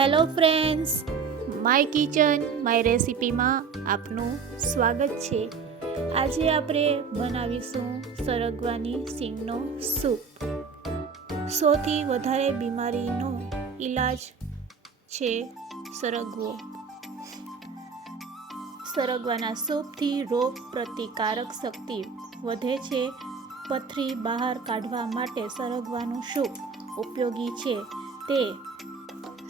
Hello friends, my kitchen my રેસિપીમાં આપનું સ્વાગત છે. આજે આપણે બનાવીશું સરગવાની સિંગનો સૂપ. સૌથી વધારે બીમારીનો ઈલાજ છે સરગવો. સરગવાના સૂપથી રોગ પ્રતિકારક શક્તિ વધે છે. પથરી બહાર કાઢવા માટે સરગવાનું સૂપ ઉપયોગી છે. તે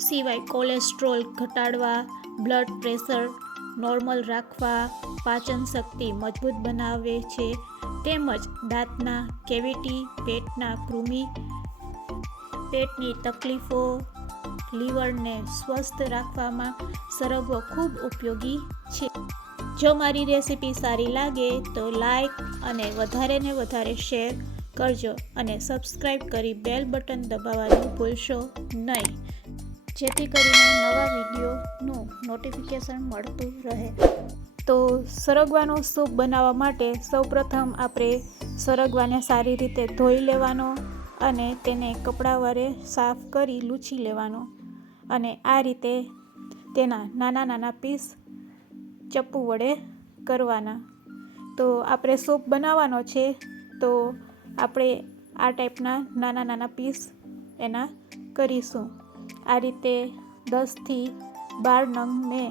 સિવાય કોલેસ્ટ્રોલ ઘટાડવા, બ્લડ પ્રેશર નોર્મલ રાખવા, પાચન શક્તિ મજબૂત બનાવે છે, તેમજ દાંતના કેવિટી, પેટના કૃમિ, પેટની તકલીફો, લીવરને સ્વસ્થ રાખવામાં સરગવો ખૂબ ઉપયોગી છે. જો મારી રેસિપી સારી લાગે તો લાઈક અને વધારે ને વધારે શેર કરજો અને સબસ્ક્રાઈબ કરી બેલ બટન દબાવવાનું ભૂલશો નહીં, જેથી કરીને નવા વિડીયોનું નોટિફિકેશન મળતું રહે. તો સરગવાનો સૂપ બનાવવા માટે સૌપ્રથમ આપણે સરગવાને સારી રીતે ધોઈ લેવાનો અને તેને કપડાં વડે સાફ કરી લૂછી લેવાનો અને આ રીતે તેના નાના નાના પીસ ચપ્પુ વડે કરવાના. તો આપણે સૂપ બનાવવાનો છે તો આપણે આ ટાઈપના નાના નાના પીસ એના કરીશું. આ રીતે 10થી 12 નંગ મેં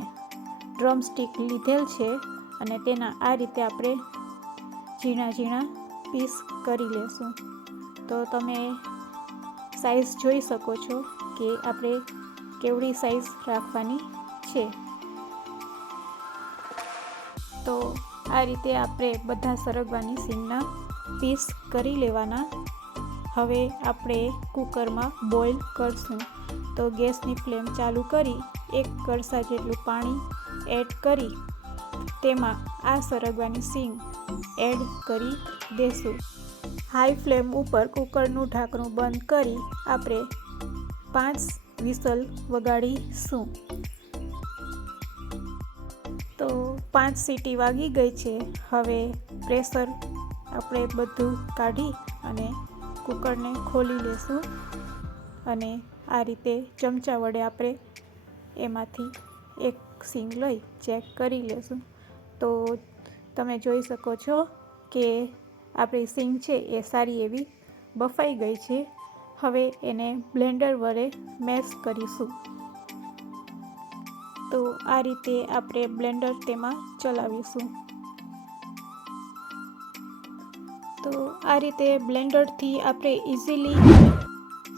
ડ્રમસ્ટિક લીધેલ છે અને તેના આ રીતે આપણે ઝીણા ઝીણા પીસ કરી લેશું. તો તમે સાઈઝ જોઈ શકો છો કે આપણે કેવડી સાઈઝ રાખવાની છે. તો આ રીતે આપણે બધા સરગવાની સિંગના પીસ કરી લેવાના. હવે આપણે કુકરમાં બોઇલ કરશું. તો ગેસની ફ્લેમ ચાલુ કરી 1 ગળસા જેટલું પાણી એડ કરી તેમાં આ સરગવાની સિંગ એડ કરી દેશું. હાઈ ફ્લેમ ઉપર કુકરનું ઢાંકણું બંધ કરી આપણે 5 વિસલ વગાડીશું. તો 5 સીટી વાગી ગઈ છે. હવે પ્રેશર આપણે બધું કાઢી અને કુકરને ખોલી લેશું અને આ રીતે ચમચા વડે આપણે એમાંથી એક સિંગ લઈ ચેક કરી લેશું. તો તમે જોઈ શકો છો કે આપણી સિંગ છે એ સારી એવી બફાઈ ગઈ છે. હવે એને બ્લેન્ડર વડે મેશ કરીશું. તો આ રીતે આપણે બ્લેન્ડર તેમાં ચલાવીશું. તો આ રીતે બ્લેન્ડરથી આપણે ઇઝીલી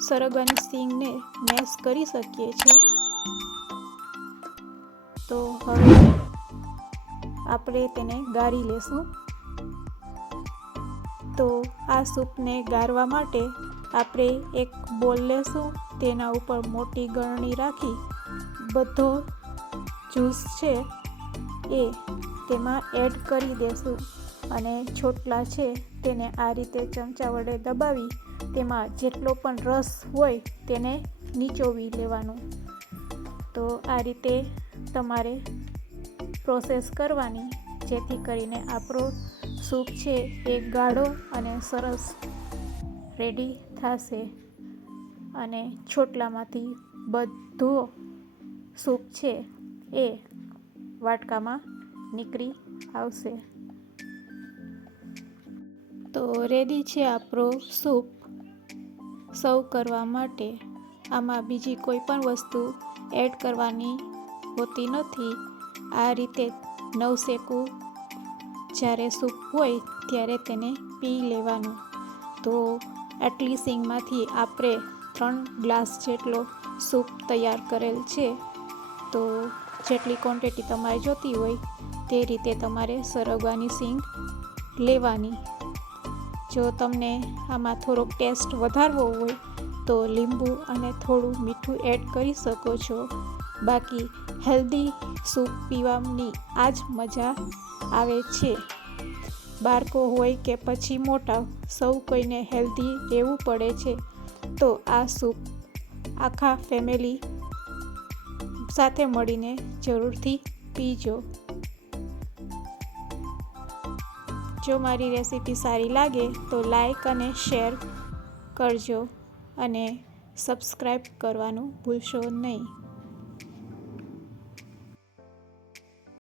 સરગવાની સિંગને મેશ કરી શકીએ છીએ. તો હવે આપણે તેને ગાળી લેશું. તો આ સૂપને ગાળવા માટે આપણે એક બોલ લેશું. તેના ઉપર મોટી ગળણી રાખી બધો જ્યુસ છે એ તેમાં એડ કરી દેશું અને છોટલા છે તેને આ રીતે ચમચા વડે દબાવી તેમાં જેટલો પણ રસ હોય તેને નીચોવી લેવાનું. તો આ રીતે તમારે પ્રોસેસ કરવાની, જેથી કરીને આપણો સૂપ છે એ ગાઢો અને સરસ રેડી થશે અને છોટલામાંથી બધો સૂપ છે એ વાટકામાં નીકળી આવશે. તો રેડી છે આપણો સૂપ સર્વ કરવા માટે. આમાં બીજી કોઈ પણ વસ્તુ એડ કરવાની હોતી નથી. આ રીતે નવશેકું જ્યારે સૂપ હોય ત્યારે તેને પી લેવાનું. તો આટલી સિંગમાંથી આપણે 3 ગ્લાસ જેટલો સૂપ તૈયાર કરેલ છે. તો જેટલી ક્વોન્ટિટી તમારે જોતી હોય તે રીતે તમારે સરગવાની સિંગ લેવાની. જો તમને આમાં થોડોક ટેસ્ટ વધારવો હોય તો લીંબુ અને થોડું મીઠું એડ કરી શકો છો. બાકી હેલ્ધી સૂપ પીવાની આ જ મજા આવે છે. બાળકો હોય કે પછી મોટા, સૌ કોઈને હેલ્ધી રહેવું પડે છે. તો આ સૂપ આખા ફેમિલી સાથે મળીને જરૂરથી પીજો. જો મારી રેસિપી સારી લાગે તો લાઈક અને શેર કરજો અને સબસ્ક્રાઈબ કરવાનું ભૂલશો નહીં.